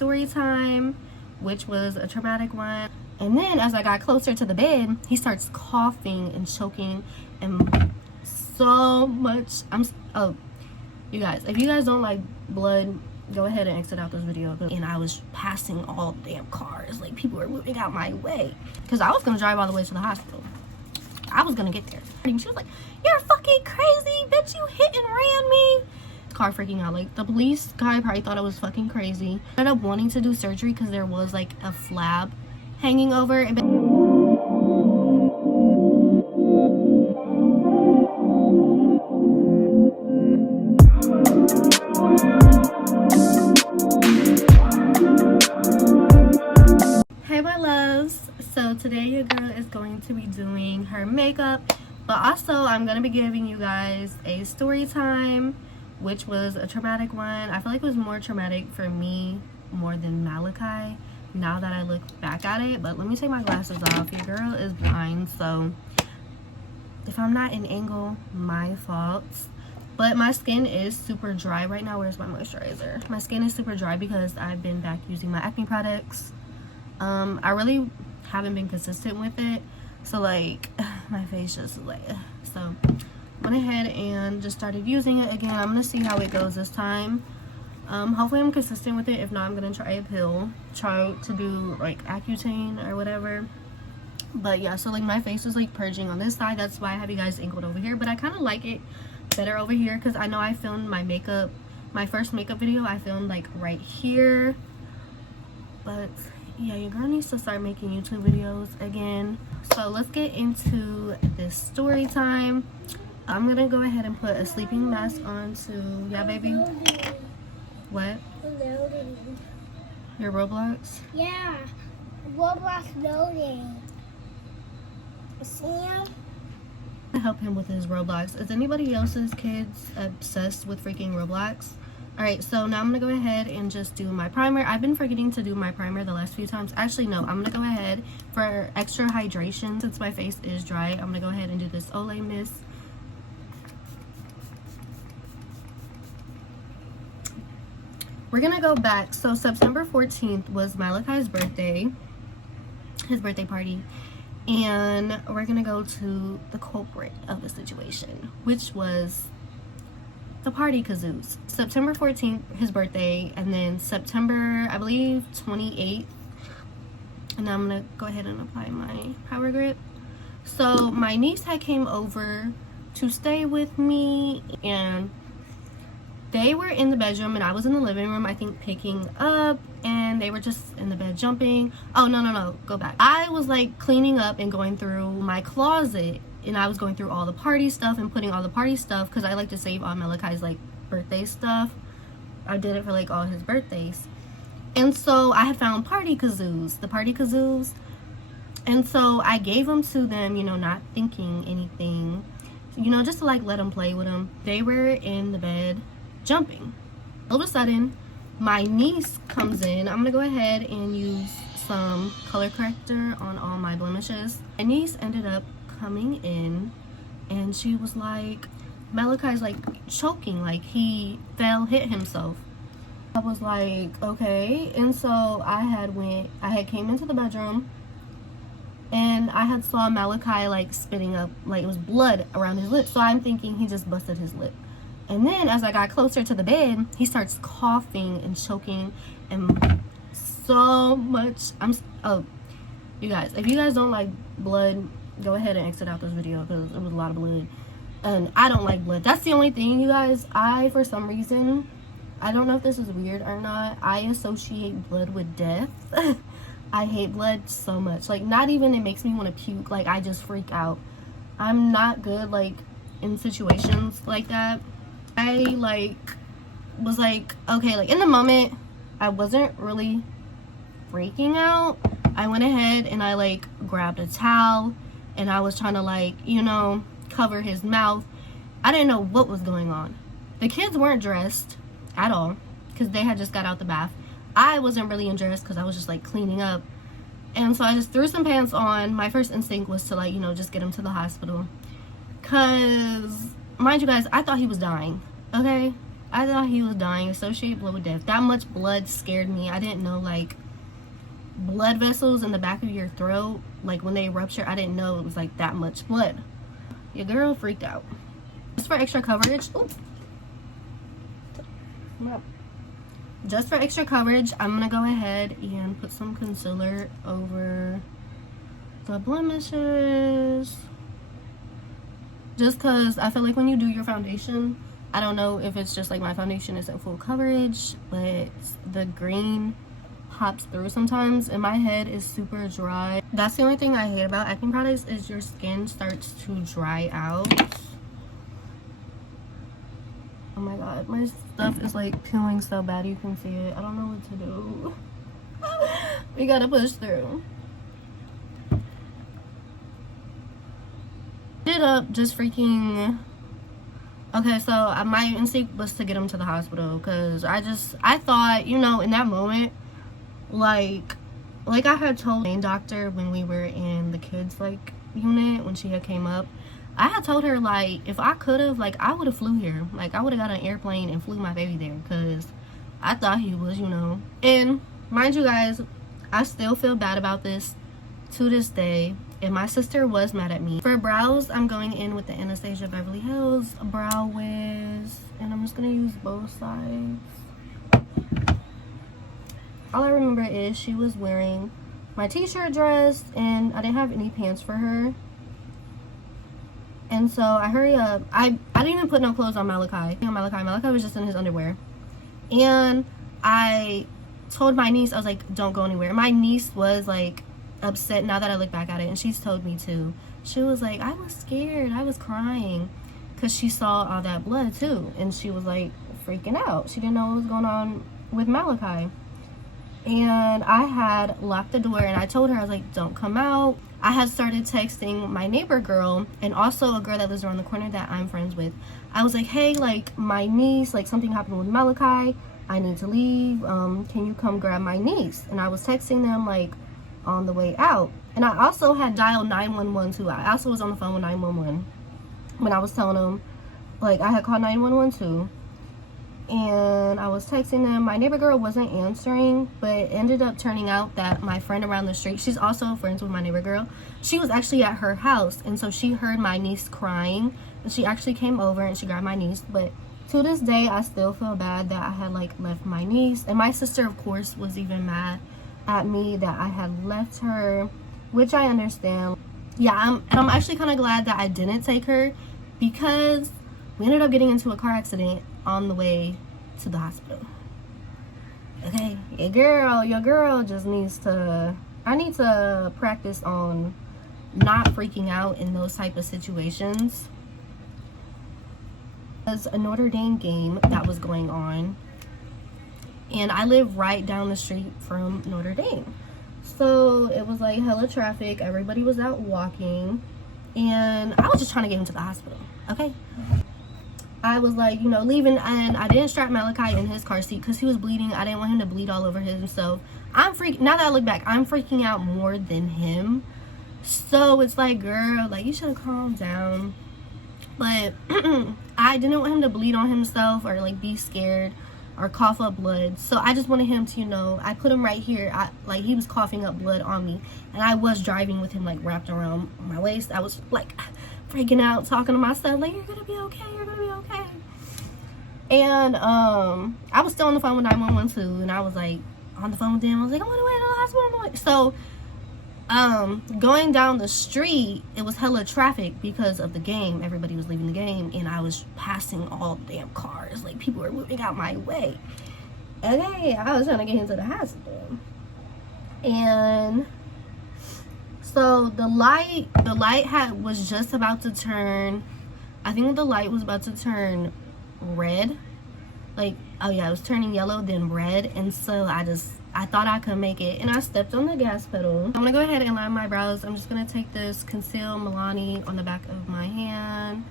Storytime, which was a traumatic one. And then as I got closer to the bed, he starts coughing and choking and so much. Oh, you guys, if you guys don't like blood, go ahead and exit out this video. And I was passing all damn cars, like people were moving out my way because I was gonna drive all the way to the hospital. I was gonna get there. And she was like, "You're fucking crazy, bitch, you hit and ran me." Car freaking out. Like the police guy probably thought I was fucking crazy. I ended up wanting to do surgery because there was like a flab hanging over it. Hey my loves, so today your girl is going to be doing her makeup, but also I'm going to be giving you guys a story time, which was a traumatic one. I feel like it was more traumatic for me more than Malachi now that I look back at it. But let me take my glasses off. Your girl is blind, so if I'm not in angle, my fault. But my skin is super dry right now. Where's my moisturizer? My skin is super dry because I've been back using my acne products. I really haven't been consistent with it, so like my face just like, so went ahead and just started using it again. I'm gonna see how it goes this time. Hopefully I'm consistent with it. If not, I'm gonna try a pill, try to do like Accutane or whatever. But yeah, so like my face is like purging on this side. That's why I have you guys angled over here, but I kind of like it better over here because I know I filmed my first makeup video I filmed like right here. But yeah, your girl needs to start making YouTube videos again. So let's get into this story time. I'm gonna go ahead and put a sleeping mask on to, yeah baby. What? Loading. Your Roblox? Yeah, Roblox loading. See him? I help him with his Roblox. Is anybody else's kids obsessed with freaking Roblox? Alright, so now I'm gonna go ahead and just do my primer. I've been forgetting to do my primer the last few times. Actually, no, I'm gonna go ahead for extra hydration since my face is dry. I'm gonna go ahead and do this Olay Mist. We're gonna go back. So September 14th was Malachi's birthday, his birthday party. And we're gonna go to the culprit of the situation, which was the party kazoos. September 14th, his birthday, and then September, I believe, 28th. And now I'm gonna go ahead and apply my power grip. So my niece had came over to stay with me, and they were in the bedroom and I was in the living room, I think picking up, and they were just in the bed jumping. Oh, no, go back. I was like cleaning up and going through my closet, and I was going through all the party stuff and putting all the party stuff because I like to save all Malachi's like birthday stuff. I did it for like all his birthdays. And so I had found party kazoos, the party kazoos. And so I gave them to them, you know, not thinking anything, you know, just to like let them play with them. They were in the bed jumping. All of a sudden, my niece comes in. I'm gonna go ahead and use some color corrector on all my blemishes. My niece ended up coming in and she was like, Malachi's like choking, like he hit himself. I was like, okay. And so I had came into the bedroom and I had saw Malachi like spitting up, like it was blood around his lips. So I'm thinking he just busted his lip. And then as I got closer to the bed, he starts coughing and choking and so much. Oh, you guys, if you guys don't like blood, go ahead and exit out this video because it was a lot of blood. And I don't like blood. That's the only thing, you guys. For some reason, I don't know if this is weird or not, I associate blood with death. I hate blood so much. Like, not even it makes me want to puke. Like, I just freak out. I'm not good, like, in situations like that. I, like, was like, okay, like, in the moment, I wasn't really freaking out. I went ahead and I, like, grabbed a towel and I was trying to, like, you know, cover his mouth. I didn't know what was going on. The kids weren't dressed at all because they had just got out the bath. I wasn't really undressed because I was just like cleaning up, and so I just threw some pants on. My first instinct was to, like, you know, just get him to the hospital because, mind you guys, I thought he was dying. Okay, I thought he was dying. Associated blood with death. That much blood scared me. I didn't know, like, blood vessels in the back of your throat, like when they rupture, I didn't know it was like that much blood. Your girl freaked out. Just for extra coverage, I'm gonna go ahead and put some concealer over the blemishes. Just because I feel like when you do your foundation, I don't know if it's just like my foundation isn't full coverage, but the green pops through sometimes, and my head is super dry. That's the only thing I hate about acne products, is your skin starts to dry out. Oh my god, my stuff is like peeling so bad, you can see it. I don't know what to do. We gotta push through. Ended up just freaking... Okay, so my instinct was to get him to the hospital, because I thought, you know, in that moment, like I had told the doctor when we were in the kids like unit, when she had came up, I had told her, like, if I could have, like, I would have flew here. Like, I would have got an airplane and flew my baby there, because I thought he was, you know. And mind you guys, I still feel bad about this to this day, and my sister was mad at me. For brows, I'm going in with the Anastasia Beverly Hills Brow Wiz, and I'm just gonna use both sides. All I remember is she was wearing my t-shirt dress, and I didn't have any pants for her. And so I hurry up. I didn't even put no clothes on Malachi. Malachi was just in his underwear. And I told my niece, I was like, don't go anywhere. My niece was like upset now that I look back at it, and she's told me too. She was like, I was scared. I was crying because she saw all that blood too. And she was like freaking out. She didn't know what was going on with Malachi. And I had locked the door, and I told her, I was like, don't come out. I had started texting my neighbor girl, and also a girl that lives around the corner that I'm friends with. I was like, hey, like, my niece, like, something happened with Malachi. I need to leave. Can you come grab my niece? And I was texting them, like, on the way out. And I also had dialed 911 too. I also was on the phone with 911 when I was telling them, like, I had called 911 too. And I was texting them. My neighbor girl wasn't answering, but it ended up turning out that my friend around the street, she's also friends with my neighbor girl, she was actually at her house, and so she heard my niece crying, and she actually came over and she grabbed my niece. But to this day, I still feel bad that I had like left my niece, and my sister of course was even mad at me that I had left her, which I understand. Yeah, I'm actually kind of glad that I didn't take her, because we ended up getting into a car accident on the way to the hospital. Okay, your girl just needs to, I need to practice on not freaking out in those type of situations. There's a Notre Dame game that was going on, and I live right down the street from Notre Dame, so it was like hella traffic. Everybody was out walking, and I was just trying to get into the hospital. Okay, I was like, you know, leaving, and I didn't strap Malachi in his car seat because he was bleeding. I didn't want him to bleed all over himself. Now that I look back, I'm freaking out more than him. So it's like, girl, like, you should have calmed down. But I didn't want him to bleed on himself or like be scared or cough up blood. So I just wanted him to, you know, I put him right here. Like, he was coughing up blood on me, and I was driving with him like wrapped around my waist. I was like freaking out, talking to myself like, you're gonna be okay, you're gonna be okay. And I was still on the phone with 911 too, and I was like on the phone with them. I was like, I'm on the way to the hospital, I'm on the way. So going down the street, it was hella traffic because of the game. Everybody was leaving the game, and I was passing all the damn cars. Like, people were moving out my way. Okay, I was trying to get into the hospital. And so the light was just about to turn, I think the light was about to turn red. Like, oh yeah, it was turning yellow, then red. And so I thought I could make it, and I stepped on the gas pedal. I'm gonna go ahead and line my brows. I'm just gonna take this Conceal Milani on the back of my hand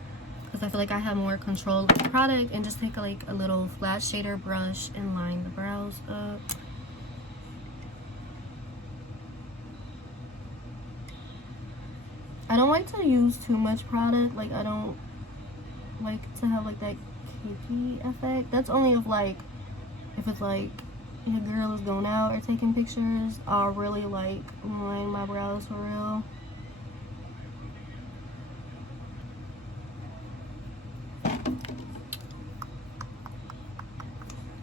because I feel like I have more control of the product, and just take like a little flat shader brush and line the brows up. I don't like to use too much product. Like, I don't like to have like that cakey effect. That's only if like, if it's like, if a girl is going out or taking pictures, I'll really like line my brows for real.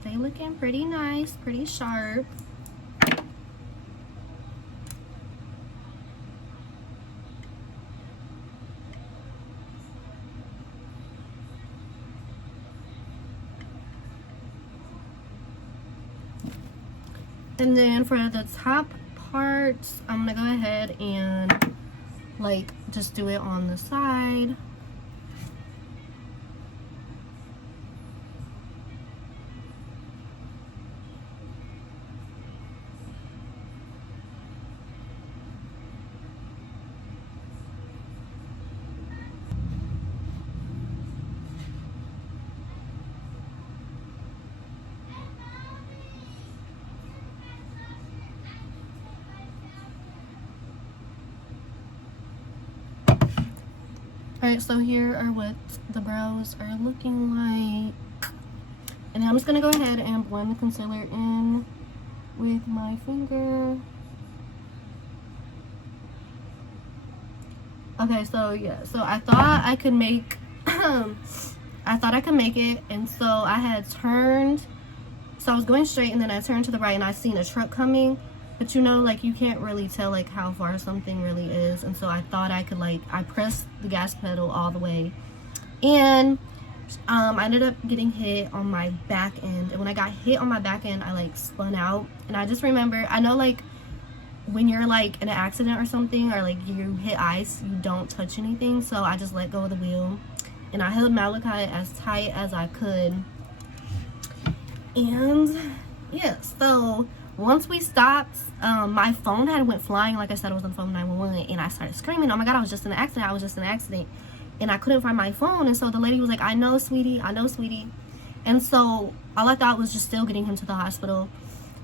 They looking pretty nice, pretty sharp. And then for the top parts, I'm gonna go ahead and like just do it on the side. Alright, so here are what the brows are looking like. And then I'm just going to go ahead and blend the concealer in with my finger. Okay, so yeah, so I thought I could make, it, and so I had turned, so I was going straight and then I turned to the right and I seen a truck coming. But you know, like, you can't really tell like how far something really is, and so I thought I could like, I pressed the gas pedal all the way, and I ended up getting hit on my back end. And when I got hit on my back end, I like spun out. And I just remember, I know like when you're like in an accident or something, or like you hit ice, you don't touch anything. So I just let go of the wheel and I held Malachi as tight as I could. And yeah, so once we stopped, my phone had went flying. Like I said, I was on the phone 911, and I started screaming, oh my god, I was just in an accident, I was just in an accident. And I couldn't find my phone. And so the lady was like, I know, sweetie, I know, sweetie. And so all I thought was just still getting him to the hospital.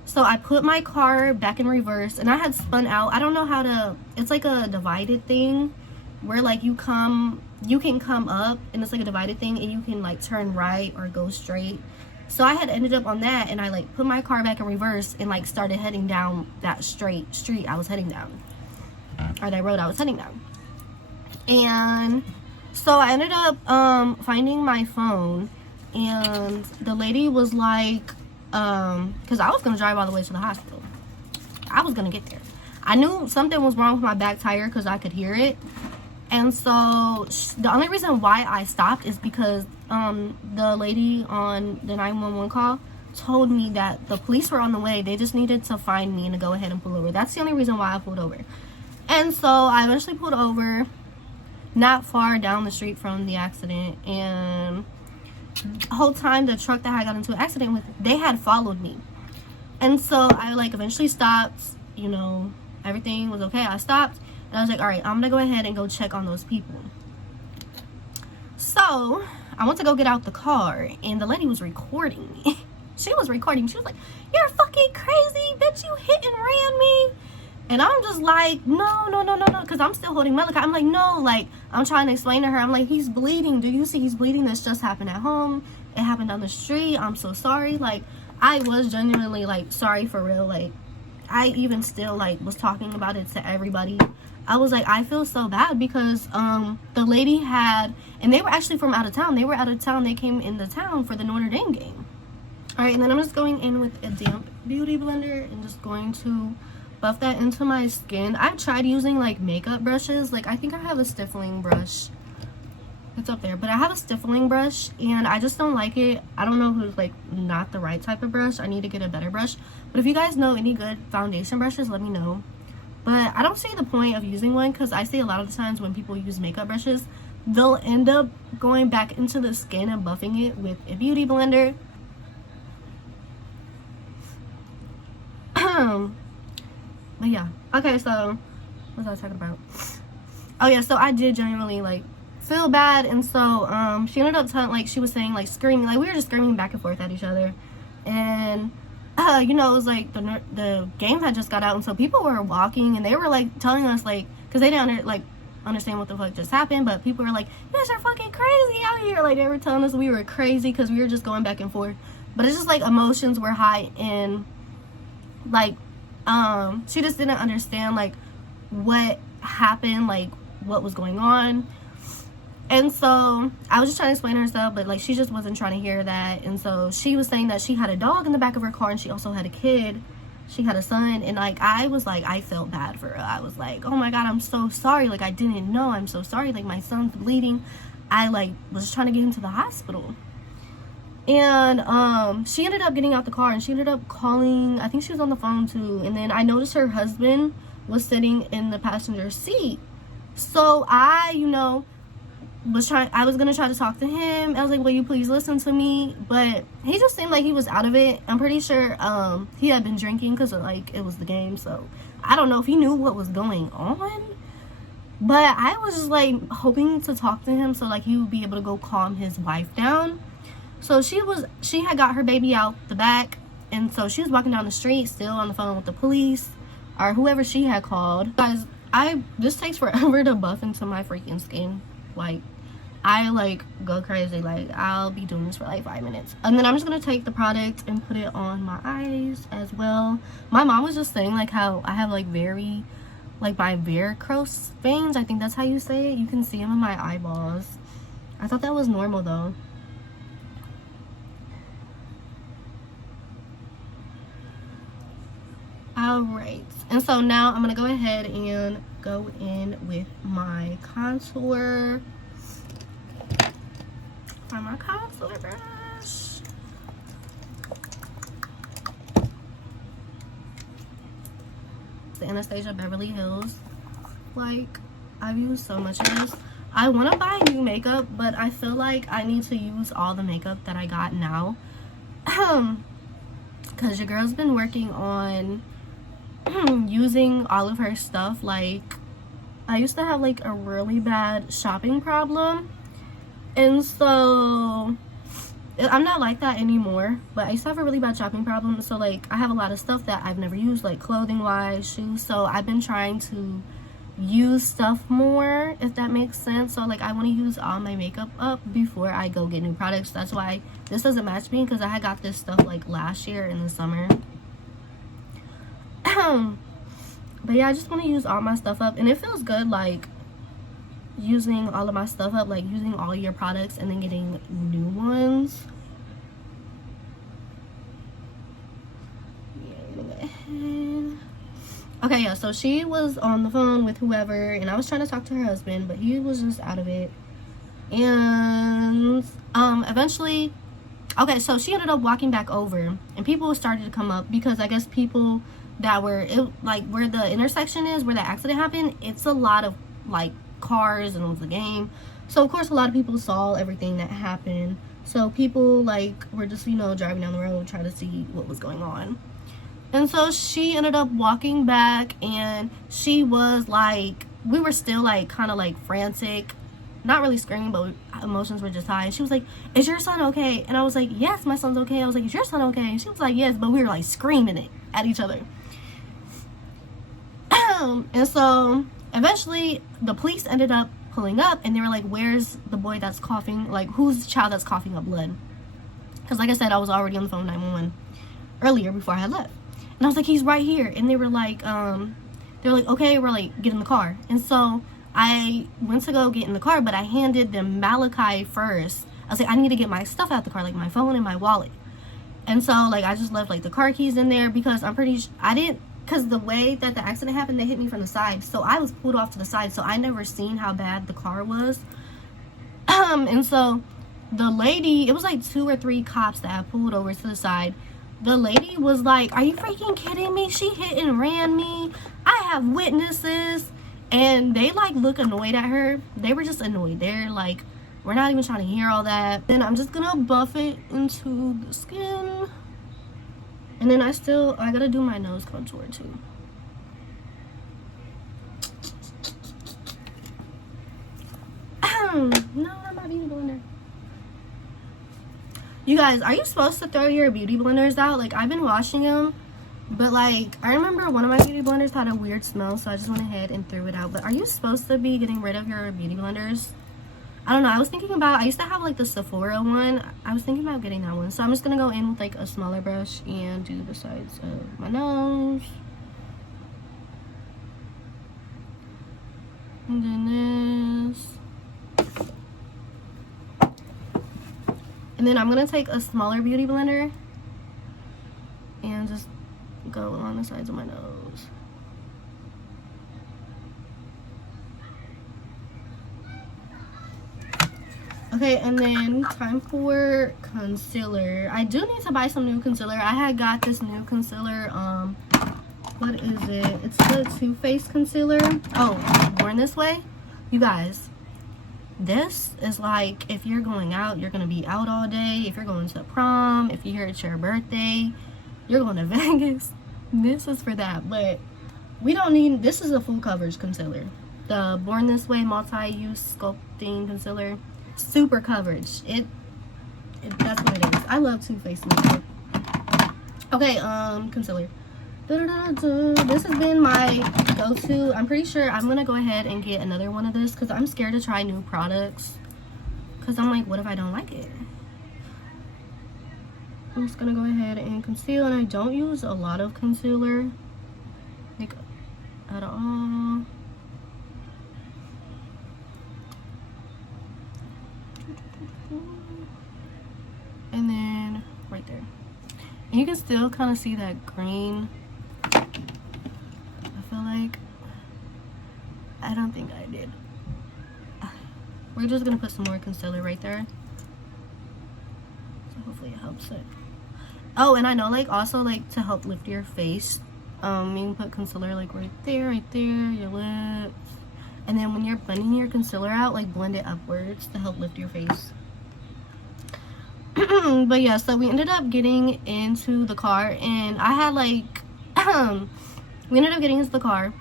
So I put my car back in reverse, and I had spun out. I don't know how to, it's like a divided thing where like you can come up, and it's like a divided thing, and you can like turn right or go straight. So I had ended up on that, and I like put my car back in reverse and like started heading down that straight street I was heading down, or that road I was heading down. And so I ended up finding my phone, and the lady was like, because I was gonna drive all the way to the hospital. I was gonna get there. I knew something was wrong with my back tire because I could hear it. And so the only reason why I stopped is because the lady on the 911 call told me that the police were on the way. They just needed to find me and to go ahead and pull over. That's the only reason why I pulled over. And so I eventually pulled over not far down the street from the accident, and the whole time the truck that I got into an accident with, they had followed me. And so I like eventually stopped, you know, everything was okay. I stopped, and I was like, all right, I'm gonna go ahead and go check on those people. So I went to go get out the car, and the lady was recording me. She was recording. She was like, you're fucking crazy, bitch, you hit and ran me. And I'm just like, no, because I'm still holding Malachi. I'm like, no, like, I'm trying to explain to her. I'm like, he's bleeding. Do you see he's bleeding? This just happened at home. It happened down the street. I'm so sorry. Like, I was genuinely, like, sorry for real. Like, I even still, like, was talking about it to everybody. I was like, I feel so bad because the lady had, and they were actually from out of town. They were out of town. They came into town for the Notre Dame game. All right, and then I'm just going in with a damp beauty blender and just going to buff that into my skin. I've tried using like makeup brushes. Like, I think I have a stippling brush. It's up there, but I have a stippling brush and I just don't like it. I don't know if it's like not the right type of brush. I need to get a better brush. But if you guys know any good foundation brushes, let me know. But I don't see the point of using one because I see a lot of the times when people use makeup brushes, they'll end up going back into the skin and buffing it with a beauty blender. But yeah, okay, so what was I talking about? Oh yeah, so I did genuinely like feel bad, and so she ended up telling, like, she was saying, like, screaming, like, we were just screaming back and forth at each other, and you know, it was like the game had just got out, and so people were walking, and they were like telling us, like, because they didn't understand what the fuck just happened, but people were like, you guys are fucking crazy out here. Like, they were telling us we were crazy because we were just going back and forth. But it's just like emotions were high, and like she just didn't understand like what happened, like what was going on. And so I was just trying to explain herself, but like she just wasn't trying to hear that. And so she was saying that she had a dog in the back of her car, and she also had a kid. She had a son. And like I was like, I felt bad for her. I was like, oh my god, I'm so sorry. Like, I didn't know. I'm so sorry. Like, my son's bleeding. I like was trying to get him to the hospital. And she ended up getting out the car, and she ended up calling, I think she was on the phone too. And then I noticed her husband was sitting in the passenger seat. So I, you know, I was gonna try to talk to him. I was like, will you please listen to me? But he just seemed like he was out of it. I'm pretty sure he had been drinking because like it was the game. So I don't know if he knew what was going on, but I was just like hoping to talk to him so like he would be able to go calm his wife down. So she had got her baby out the back, and so she was walking down the street still on the phone with the police or whoever she had called. Guys, this takes forever to buff into my freaking skin. Like, I like go crazy. Like, I'll be doing this for like 5 minutes, and then I'm just gonna take the product and put it on my eyes as well. My mom was just saying like how I have like very like my varicose veins, I think that's how you say it. You can see them in my eyeballs. I thought that was normal though. Alright, and so now I'm gonna go ahead and go in with my contour. Find my contour brush. The Anastasia Beverly Hills. Like, I've used so much of this. I want to buy new makeup, but I feel like I need to use all the makeup that I got now. Because your girl's been working on using all of her stuff. Like, I used to have like a really bad shopping problem, and so I'm not like that anymore, but I used to have a really bad shopping problem. So like I have a lot of stuff that I've never used, like clothing wise, shoes. So I've been trying to use stuff more, if that makes sense. So like I want to use all my makeup up before I go get new products. That's why this doesn't match me, because I had got this stuff like last year in the summer. But yeah, I just want to use all my stuff up, and it feels good like using all of my stuff up, like using all your products and then getting new ones. Okay, yeah, so she was on the phone with whoever, and I was trying to talk to her husband, but he was just out of it. And eventually, okay, so she ended up walking back over, and people started to come up, because I guess people that were like where the intersection is, where the accident happened, it's a lot of like cars, and it was a game. So of course a lot of people saw everything that happened. So people like were just, you know, driving down the road trying to see what was going on. And so she ended up walking back, and she was like, we were still like kind of like frantic, not really screaming, but emotions were just high. And she was like, is your son okay? And I was like, yes, my son's okay. I was like, is your son okay? And she was like, yes, but we were like screaming it at each other. And so eventually the police ended up pulling up, and they were like, where's the boy that's coughing, like who's the child that's coughing up blood? Because like I said, I was already on the phone with 911 earlier before I had left, and I was like, he's right here. And they were like okay, we're like, get in the car. And so I went to go get in the car, but I handed them Malachi first. I was like, I need to get my stuff out the car, like my phone and my wallet. And so like I just left like the car keys in there, because I'm pretty because the way that the accident happened, they hit me from the side, so I was pulled off to the side, so I never seen how bad the car was. And so the lady, it was like 2 or 3 cops that I pulled over to the side. The lady was like, are you freaking kidding me? She hit and ran me. I have witnesses. And they like look annoyed at her. They were just annoyed. They're like, we're not even trying to hear all that. Then I'm just gonna buff it into the skin. And then I gotta do my nose contour too. No, not my beauty blender. You guys, are you supposed to throw your beauty blenders out? Like, I've been washing them, But like, I remember one of my beauty blenders had a weird smell, so I just went ahead and threw it out. But are you supposed to be getting rid of your beauty blenders? I don't know. I was thinking about, I used to have like the Sephora one. I was thinking about getting that one. So I'm just gonna go in with like a smaller brush and do the sides of my nose. And then this. And then I'm gonna take a smaller beauty blender and just go along the sides of my nose. Okay, and then time for concealer. I do need to buy some new concealer. I had got this new concealer, what is it? It's the Too Faced concealer. Oh, Born This Way. You guys, this is like if you're going out, you're gonna be out all day. If you're going to prom, if you're here it's your birthday, you're going to Vegas, this is for that. But we don't need, this is a full coverage concealer. The Born This Way multi-use sculpting concealer, super coverage. That's what it is. I love Too Faced makeup. Okay, concealer. This has been my go-to. I'm pretty sure I'm gonna go ahead and get another one of this because I'm scared to try new products, because I'm like, what if I don't like it? I'm just gonna go ahead and conceal, and I don't use a lot of concealer, like, at all. And then right there, and you can still kind of see that green. I feel like, I don't think I did. We're just gonna put some more concealer right there, so hopefully it helps it. Oh, and I know, like, also, like, to help lift your face, you can put concealer, like, right there, your lips. And then when you're blending your concealer out, like, blend it upwards to help lift your face. But yeah, so we ended up getting into the car, and I had, like, we ended up getting into the car,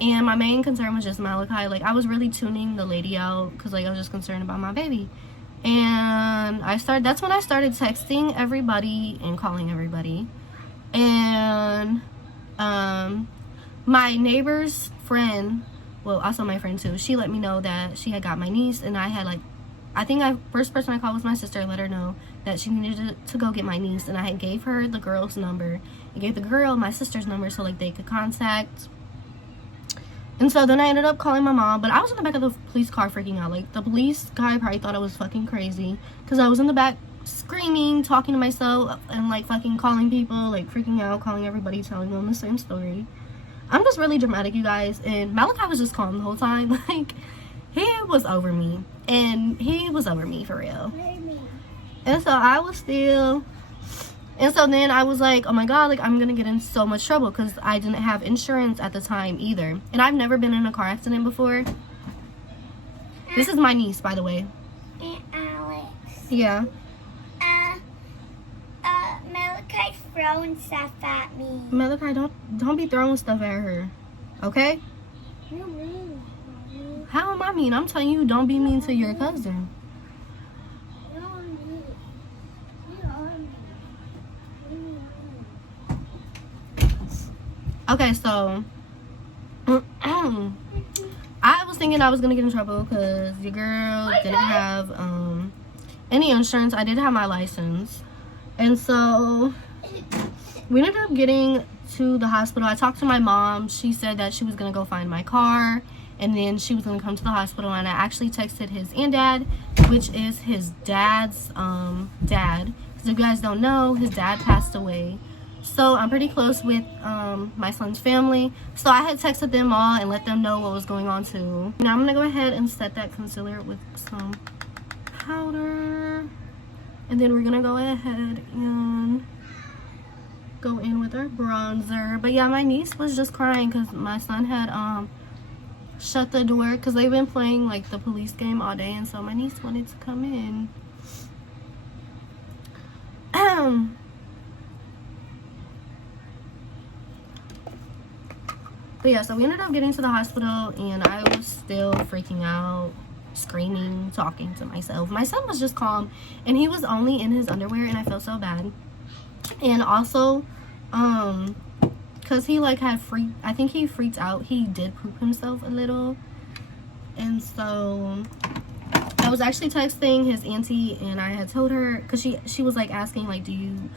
and my main concern was just Malachi. Like, I was really tuning the lady out, because, like, I was just concerned about my baby. And that's when I started texting everybody and calling everybody. And my neighbor's friend, well, also my friend too, she let me know that she had got my niece, and I had, like, first person I called was my sister, let her know that she needed to go get my niece, and I had gave her the girl's number and gave the girl my sister's number so, like, they could contact. And so then I ended up calling my mom, but I was in the back of the police car freaking out. Like, the police guy probably thought I was fucking crazy, because I was in the back screaming, talking to myself, and, like, fucking calling people, like, freaking out, calling everybody, telling them the same story. I'm just really dramatic, you guys. And Malachi was just calm the whole time. Like, he was over me, and he was over me for real. And so I was still, and so then I was like, oh my god, like, I'm gonna get in so much trouble, because I didn't have insurance at the time either, and I've never been in a car accident before. This is my niece, by the way. Aunt Alex. Yeah. Malachi's throwing stuff at me. Malachi, don't be throwing stuff at her, okay? You're mean. How am I mean? I'm telling you, don't be mean to your cousin. Okay, so I was thinking I was gonna get in trouble because your girl didn't have any insurance. I did have my license, and so we ended up getting to the hospital. I talked to my mom. She said that she was gonna go find my car, and then she was gonna come to the hospital. And I actually texted his dad, which is his dad's dad. Because if you guys don't know, his dad passed away. So I'm pretty close with my son's family. So I had texted them all and let them know what was going on too. Now I'm gonna go ahead and set that concealer with some powder. And then we're gonna go ahead and go in with our bronzer. But yeah, my niece was just crying because my son had shut the door because they've been playing, like, the police game all day, and so my niece wanted to come in. But yeah, so we ended up getting to the hospital, and I was still freaking out, screaming, talking to myself. My son was just calm, and he was only in his underwear, and I felt so bad. And also, because he like had I think he freaked out. He did poop himself a little. And so I was actually texting his auntie, and I had told her, because she was like asking like, do you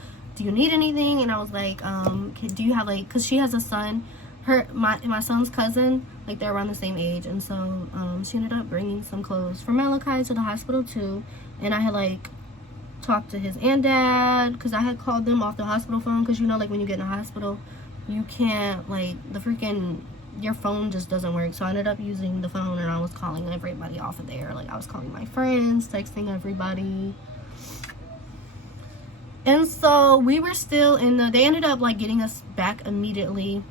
need anything? And I was like, do you have like, because she has a son, my son's cousin, like they're around the same age. And so she ended up bringing some clothes for Malachi to the hospital too. And I had like talked to his aunt, dad, because I had called them off the hospital phone, because you know, like when you get in a hospital, you can't, like, your phone just doesn't work. So I ended up using the phone, and I was calling everybody off of there. Like, I was calling my friends, texting everybody. And so we were still they ended up like getting us back immediately.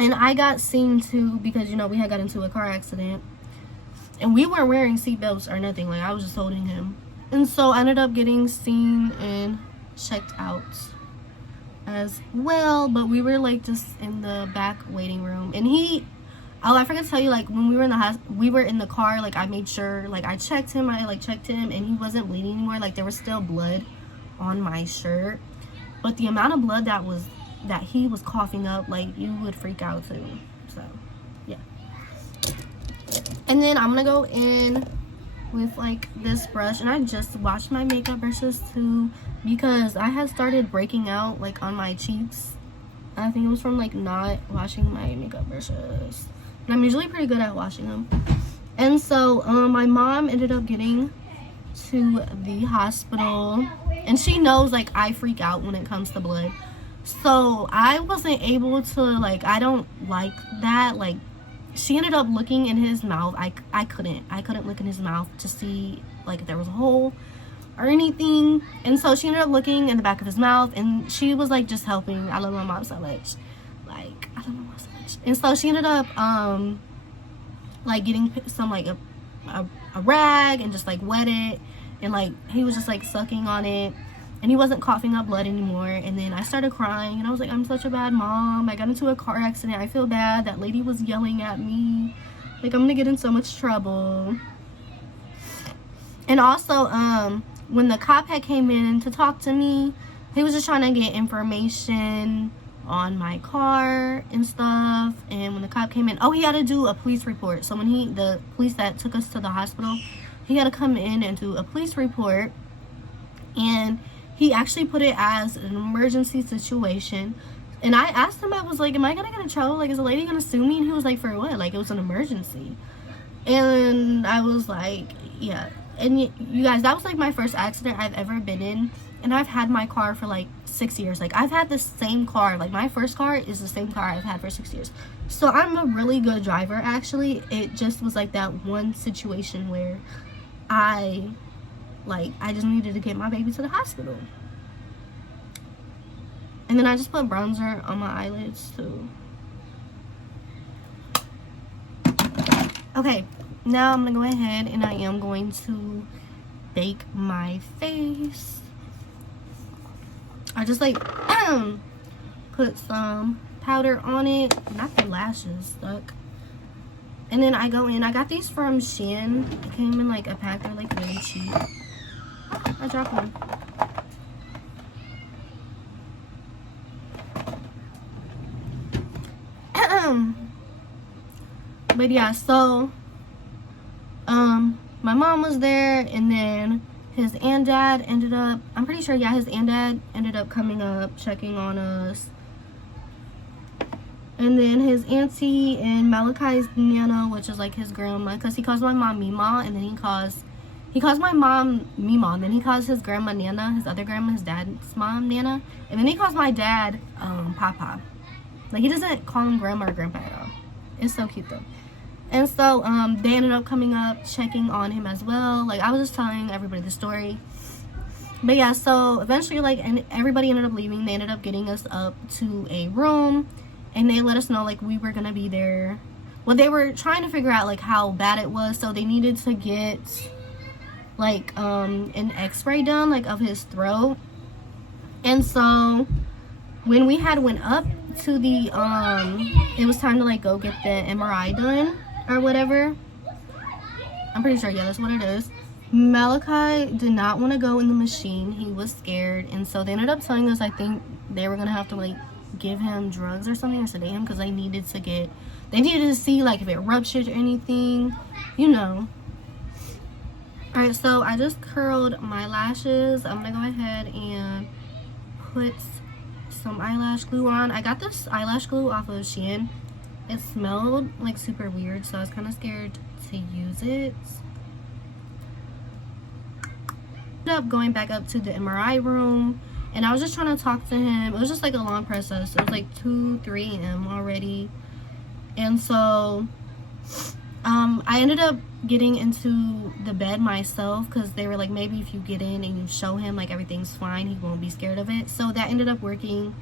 And I got seen too, because, you know, we had got into a car accident, and we weren't wearing seatbelts or nothing. Like, I was just holding him. And so I ended up getting seen and checked out as well. But we were like just in the back waiting room, and I forgot to tell you, like when we were in the car, like I made sure, like I checked him, and he wasn't bleeding anymore. Like there was still blood on my shirt, but the amount of blood that he was coughing up, like you would freak out too. So yeah. And then I'm gonna go in with like this brush, and I just washed my makeup brushes too, because I had started breaking out like on my cheeks. I think it was from like not washing my makeup brushes, and I'm usually pretty good at washing them. And so my mom ended up getting to the hospital, and she knows like I freak out when it comes to blood, so I wasn't able to, like, I don't like that. Like, she ended up looking in his mouth. I couldn't look in his mouth to see like if there was a hole or anything. And so she ended up looking in the back of his mouth, and she was like just helping. I love my mom so much. Like, I love my mom so much. And so she ended up like getting some like a rag and just like wet it, and like he was just like sucking on it, and he wasn't coughing up blood anymore. And then I started crying, and I was like, I'm such a bad mom. I got into a car accident. I feel bad. That lady was yelling at me. Like, I'm gonna get in so much trouble. And also, when the cop had came in to talk to me, he was just trying to get information on my car and stuff. And when the cop came in, he had to do a police report. So when the police that took us to the hospital, he had to come in and do a police report. And he actually put it as an emergency situation. And I asked him, I was like, am I gonna get in trouble? Like, is the lady gonna sue me? And he was like, for what? Like, it was an emergency. And I was like, yeah. And you guys, that was like my first accident I've ever been in. And I've had my car for like 6 years. Like, I've had the same car. Like, my first car is the same car I've had for 6 years. So I'm a really good driver, actually. It just was like that one situation where I just needed to get my baby to the hospital. And then I just put bronzer on my eyelids too. Okay, now I'm gonna go ahead and I am going to bake my face. I just like put some powder on it, not the lashes stuck. And then I go in, I got these from Shein. It came in like a pack, they're like really cheap. I dropped one. But yeah, so my mom was there, and then his aunt dad ended up, I'm pretty sure, yeah, his aunt dad ended up coming up, checking on us. And then his auntie and Malachi's Nana, which is like his grandma, because he calls my mom Mima, and then he calls my mom Mima, and then he calls his grandma Nana, his other grandma, his dad's mom Nana, and then he calls my dad Papa. Like, he doesn't call him grandma or grandpa at all. It's so cute though. And so they ended up coming up, checking on him as well. Like, I was just telling everybody the story. But yeah, so eventually, like, and everybody ended up leaving. They ended up getting us up to a room, and they let us know like we were gonna be there. Well, they were trying to figure out like how bad it was, so they needed to get like an x-ray done, like, of his throat. And so when we had went up to the it was time to like go get the MRI done or whatever. I'm pretty sure, yeah, that's what it is. Malachi did not want to go in the machine. He was scared, and so they ended up telling us, I think they were gonna have to like give him drugs or something or sedate him because they needed to see like if it ruptured or anything, you know. Alright, so I just curled my lashes. I'm gonna go ahead and put some eyelash glue on. I got this eyelash glue off of Shein. It smelled like super weird, so I was kind of scared to use it. Ended up going back up to the MRI room, and I was just trying to talk to him. It was just like a long process. It was like 2-3 a.m. already, and so I ended up getting into the bed myself because they were like, maybe if you get in and you show him like everything's fine, he won't be scared of it. So that ended up working,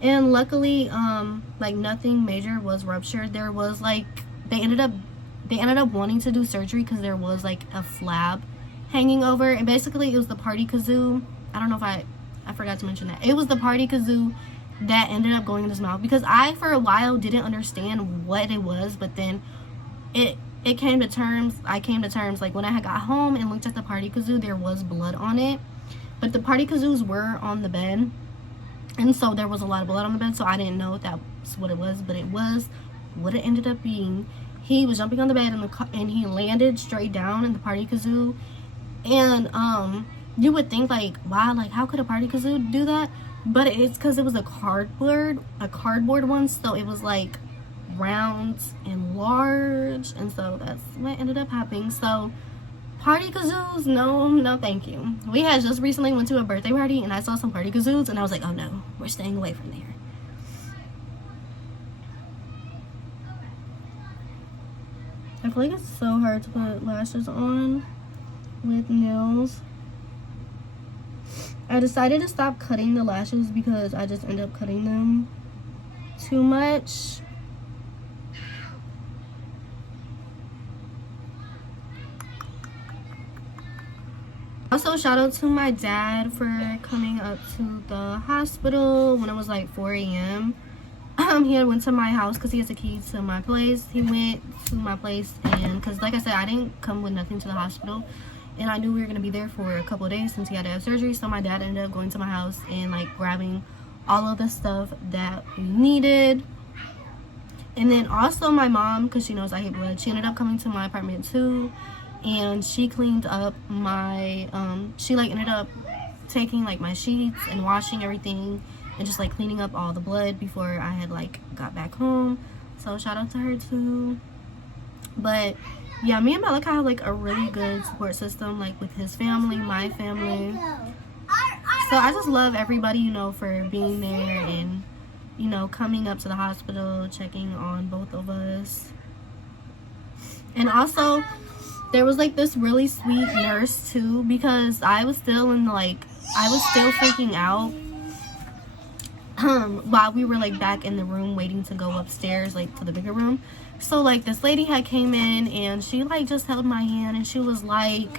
and luckily like nothing major was ruptured. There was like they ended up wanting to do surgery because there was like a flap hanging over, and basically it was the party kazoo. I don't know if I forgot to mention that. It was the party kazoo that ended up going in his mouth, because I for a while didn't understand what it was, but then I came to terms like when I had got home and looked at the party kazoo, there was blood on it, but the party kazoos were on the bed, and so there was a lot of blood on the bed, so I didn't know if that's what it was, but it was what it ended up being. He was jumping on the bed and he landed straight down in the party kazoo. And you would think like, wow, like how could a party kazoo do that? But it's because it was a cardboard one, so it was like round and large, and so that's what ended up happening. So party kazoos, no thank you. We had just recently went to a birthday party and I saw some party kazoos and I was like, oh no, we're staying away from there. I feel like it's so hard to put lashes on with nails. I decided to stop cutting the lashes because I just end up cutting them too much. Also, shout out to my dad for coming up to the hospital when it was like 4 a.m. He had went to my house because he has a key to my place. He went to my place, and because like I said, I didn't come with nothing to the hospital, and I knew we were going to be there for a couple of days since he had to have surgery. So my dad ended up going to my house and like grabbing all of the stuff that we needed. And then also my mom, because she knows I hate blood, she ended up coming to my apartment too, and she cleaned up my she like ended up taking like my sheets and washing everything and just like cleaning up all the blood before I had like got back home. So shout out to her too. But yeah, me and Malachi have like a really good support system, like with his family, my family. So I just love everybody, you know, for being there and, you know, coming up to the hospital, checking on both of us. And also there was like this really sweet nurse too, because I was still freaking out while we were like back in the room waiting to go upstairs like to the bigger room. So like this lady had came in and she like just held my hand and she was like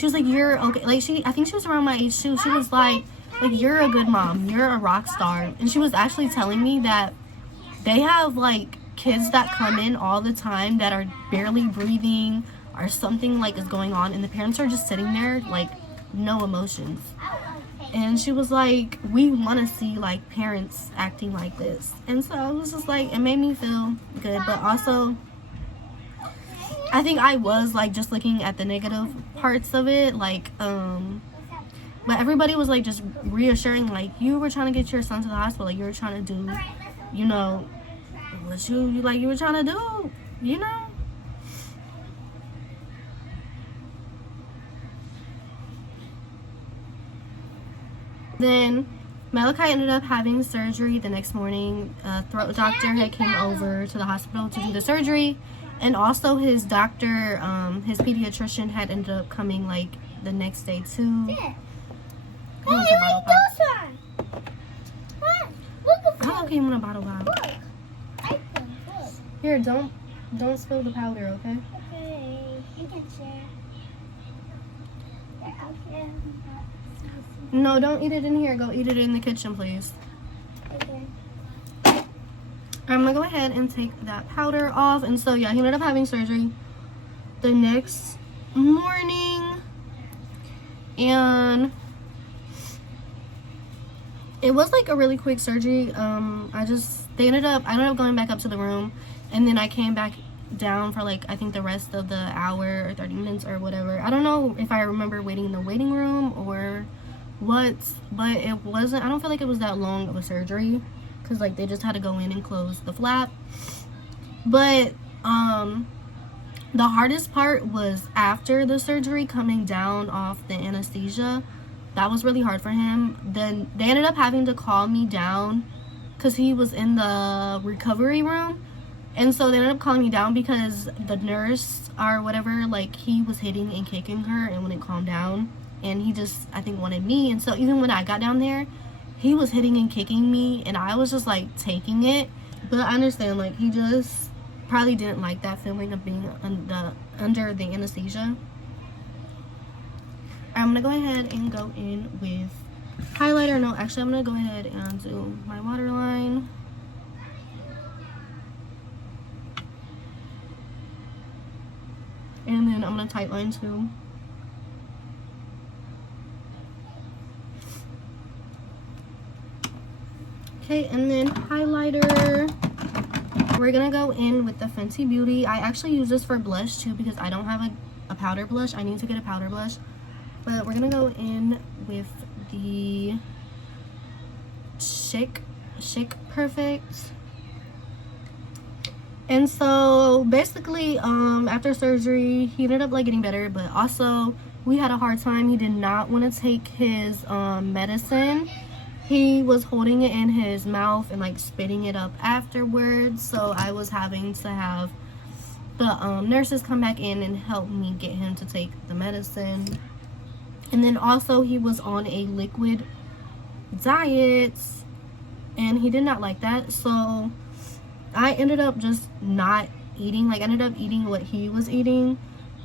you're okay. Like I think she was around my age too. She was like you're a good mom, you're a rock star. And she was actually telling me that they have like kids that come in all the time that are barely breathing or something like is going on, and the parents are just sitting there like no emotions. And she was like, we want to see like parents acting like this. And so it was just like, it made me feel good. But also I think I was like just looking at the negative parts of it, like but everybody was like just reassuring, like you were trying to get your son to the hospital, like you were trying to do, you know, what you were trying to do, you know. Then Malachi ended up having surgery the next morning. A throat doctor had came over to the hospital to do the surgery, and also his doctor, his pediatrician had ended up coming like the next day too. Oh, you like those ones? What? Look at How came in a bottle pop? Look. I can look. Here, don't spill the powder, okay? Okay, you can share. Yeah, okay. No, don't eat it in here. Go eat it in the kitchen, please. Okay. I'm gonna go ahead and take that powder off. And so yeah, he ended up having surgery the next morning, and it was like a really quick surgery. I ended up going back up to the room, and then I came back down for like I think the rest of the hour or 30 minutes or whatever. I don't know if I remember waiting in the waiting room or what, but it wasn't, I don't feel like it was that long of a surgery, because like they just had to go in and close the flap. But the hardest part was after the surgery, coming down off the anesthesia. That was really hard for him. Then they ended up having to call me down because he was in the recovery room. And so they ended up calling me down because the nurse or whatever, like, he was hitting and kicking her and wouldn't calm down. And he just, I think, wanted me. And so even when I got down there, he was hitting and kicking me. And I was just, like, taking it. But I understand, like, he just probably didn't like that feeling of being under the anesthesia. I'm going to go ahead and go in with highlighter. No, actually, I'm going to go ahead and do my waterline. And then I'm going to tightline too. Okay, and then highlighter. We're going to go in with the Fenty Beauty. I actually use this for blush too because I don't have a powder blush. I need to get a powder blush. But we're going to go in with the Chic Perfect. And so basically after surgery he ended up like getting better, but also we had a hard time. He did not want to take his medicine. He was holding it in his mouth and like spitting it up afterwards, so I was having to have the nurses come back in and help me get him to take the medicine. And then also he was on a liquid diet and he did not like that, so I ended up just not eating. Like, I ended up eating what he was eating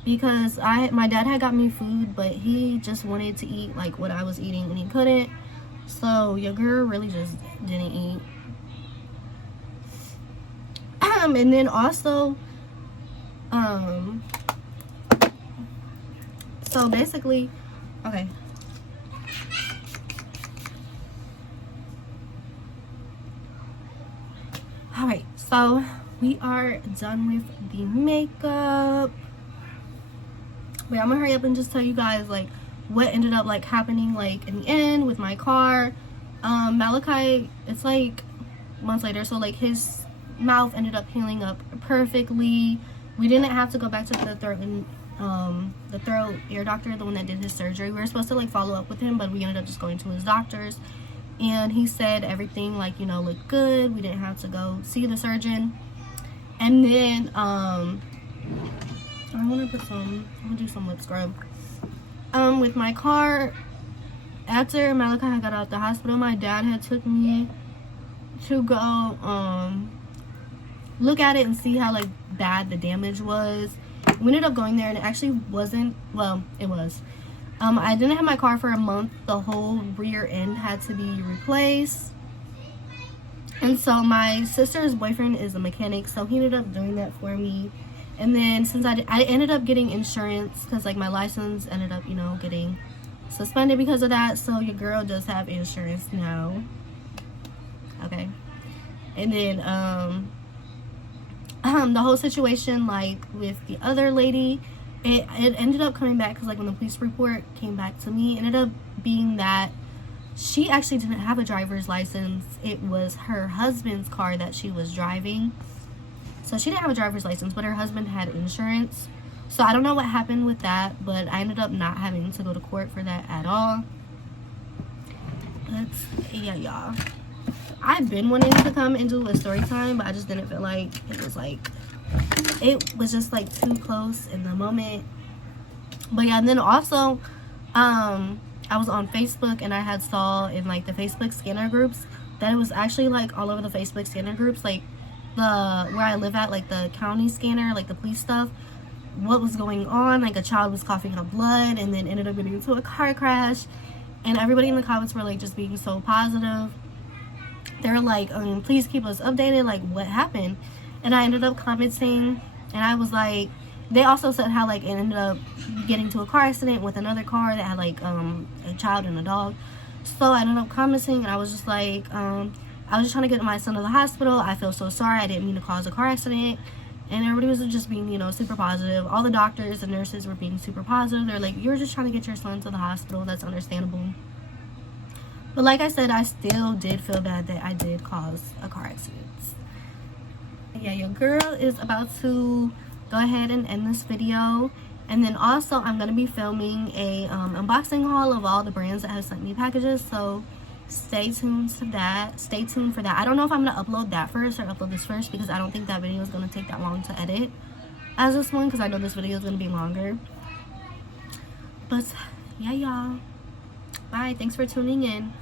because my dad had got me food, but he just wanted to eat like what I was eating and he couldn't. So your girl really just didn't eat. And then also so basically, okay. Alright, so we are done with the makeup. Wait, I'm gonna hurry up and just tell you guys like what ended up like happening like in the end with my car. Malachi, it's like months later, so like his mouth ended up healing up perfectly. We didn't have to go back to the throat ear doctor, the one that did his surgery. We were supposed to like follow up with him, but we ended up just going to his doctor's, and he said everything like, you know, looked good. We didn't have to go see the surgeon. And then I'm gonna do some lip scrub. With my car, after Malachi had got out of the hospital, my dad had took me to go look at it and see how like bad the damage was. We ended up going there and it actually wasn't, well, it was. I didn't have my car for a month. The whole rear end had to be replaced. And so my sister's boyfriend is a mechanic, so he ended up doing that for me. And then since I ended up getting insurance because like my license ended up, you know, getting suspended because of that. So your girl does have insurance now. Okay. And then the whole situation like with the other lady, it ended up coming back because like when the police report came back to me, it ended up being that she actually didn't have a driver's license. It was her husband's car that she was driving. So she didn't have a driver's license, but her husband had insurance. So I don't know what happened with that, but I ended up not having to go to court for that at all. But yeah, y'all. I've been wanting to come and do a story time, but I just didn't feel like it was just like too close in the moment. But yeah, and then also I was on Facebook and I had saw in like the Facebook scanner groups that it was actually like all over the Facebook scanner groups, like where I live at, like the county scanner, like the police stuff, what was going on. Like a child was coughing up blood and then ended up getting into a car crash, and everybody in the comments were like just being so positive. They were like, please keep us updated, like what happened. And I ended up commenting and I was like, they also said how like it ended up getting to a car accident with another car that had like a child and a dog. So I ended up commenting, and I was just like, I was just trying to get my son to the hospital. I feel so sorry. I didn't mean to cause a car accident. And everybody was just being, you know, super positive. All the doctors and nurses were being super positive. They're like, you're just trying to get your son to the hospital. That's understandable. But like I said, I still did feel bad that I did cause a car accident. Yeah, your girl is about to go ahead and end this video. And then also, I'm going to be filming a unboxing haul of all the brands that have sent me packages. So stay tuned to that. Stay tuned for that. I don't know if I'm going to upload that first or upload this first, because I don't think that video is going to take that long to edit as this one, because I know this video is going to be longer. But yeah, y'all. Bye. Thanks for tuning in.